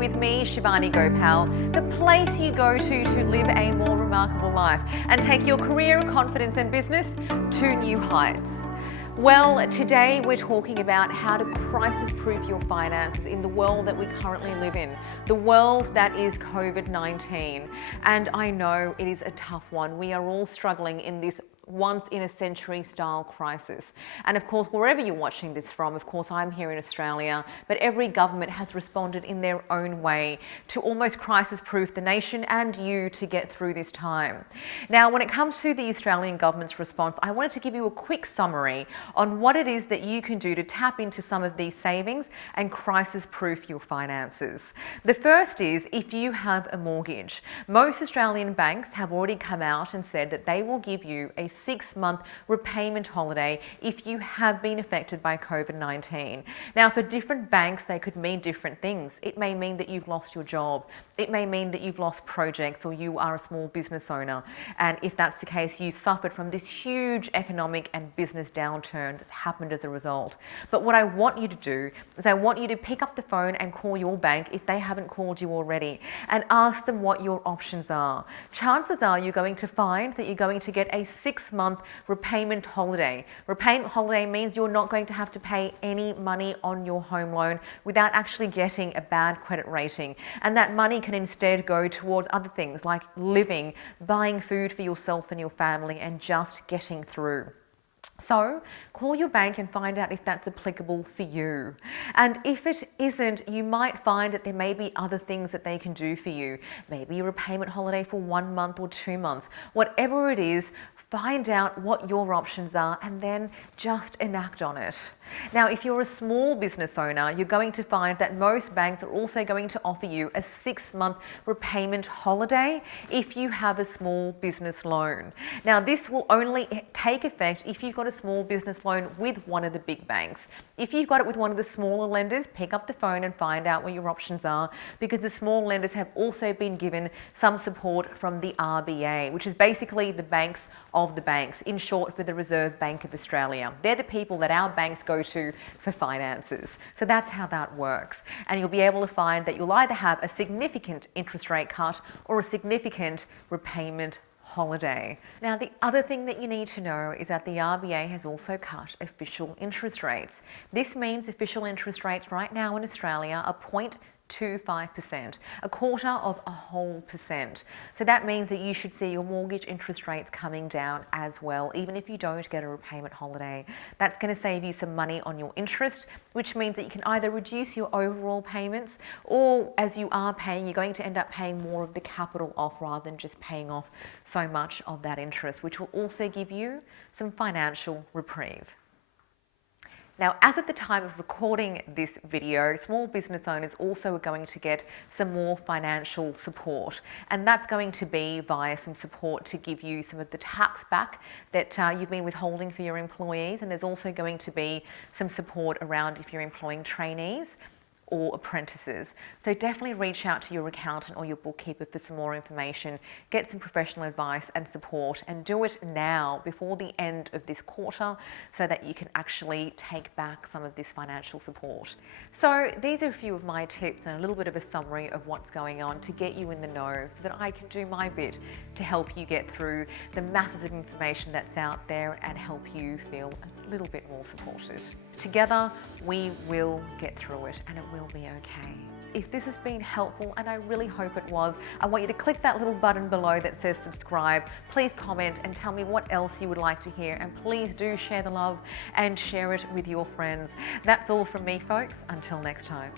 with me, Shivani Gopal, the place you go to live a more remarkable life and take your career, confidence and business to new heights. Well, today we're talking about how to crisis-proof your finances in the world that we currently live in, the world that is COVID-19. And I know it is a tough one. We are all struggling in this once-in-a-century style crisis. And of course, wherever you're watching this from, of course, I'm here in Australia, but every government has responded in their own way to almost crisis-proof the nation and you to get through this time. Now, when it comes to the Australian government's response, I wanted to give you a quick summary on what it is that you can do to tap into some of these savings and crisis-proof your finances. The first is if you have a mortgage. Most Australian banks have already come out and said that they will give you a 6-month repayment holiday if you have been affected by COVID-19. Now, for different banks, they could mean different things. It may mean that you've lost your job. It may mean that you've lost projects or you are a small business owner. And if that's the case, you've suffered from this huge economic and business downturn that's happened as a result. But what I want you to do is I want you to pick up the phone and call your bank if they haven't called you already and ask them what your options are. Chances are you're going to find that you're going to get a 6-month repayment holiday. Repayment holiday means you're not going to have to pay any money on your home loan without actually getting a bad credit rating. And that money can instead go towards other things like living, buying food for yourself and your family, and just getting through. So call your bank and find out if that's applicable for you. And if it isn't, you might find that there may be other things that they can do for you. Maybe a repayment holiday for 1 month or 2 months. Whatever it is, find out what your options are and then just enact on it. Now, if you're a small business owner, you're going to find that most banks are also going to offer you a 6-month repayment holiday if you have a small business loan. Now, this will only take effect if you've got a small business loan with one of the big banks. If you've got it with one of the smaller lenders, pick up the phone and find out what your options are, because the small lenders have also been given some support from the RBA, which is basically the banks of the banks, in short for the Reserve Bank of Australia. They're the people that our banks go to for finances. So that's how that works. And you'll be able to find that you'll either have a significant interest rate cut or a significant repayment holiday. Now, the other thing that you need to know is that the RBA has also cut official interest rates. This means official interest rates right now in Australia are 0.25%, a quarter of a whole percent. So that means that you should see your mortgage interest rates coming down as well, even if you don't get a repayment holiday. That's going to save you some money on your interest, which means that you can either reduce your overall payments, or as you are paying, you're going to end up paying more of the capital off rather than just paying off so much of that interest, which will also give you some financial reprieve. Now, as at the time of recording this video, small business owners also are going to get some more financial support. And that's going to be via some support to give you some of the tax back that you've been withholding for your employees. And there's also going to be some support around if you're employing trainees or apprentices. So definitely reach out to your accountant or your bookkeeper for some more information, get some professional advice and support, and do it now before the end of this quarter so that you can actually take back some of this financial support. So these are a few of my tips and a little bit of a summary of what's going on to get you in the know so that I can do my bit to help you get through the masses of information that's out there and help you feel a little bit more supported. Together, we will get through it and it will be okay. If this has been helpful, and I really hope it was, I want you to click that little button below that says subscribe. Please comment and tell me what else you would like to hear, and please do share the love and share it with your friends. That's all from me, folks. Until next time.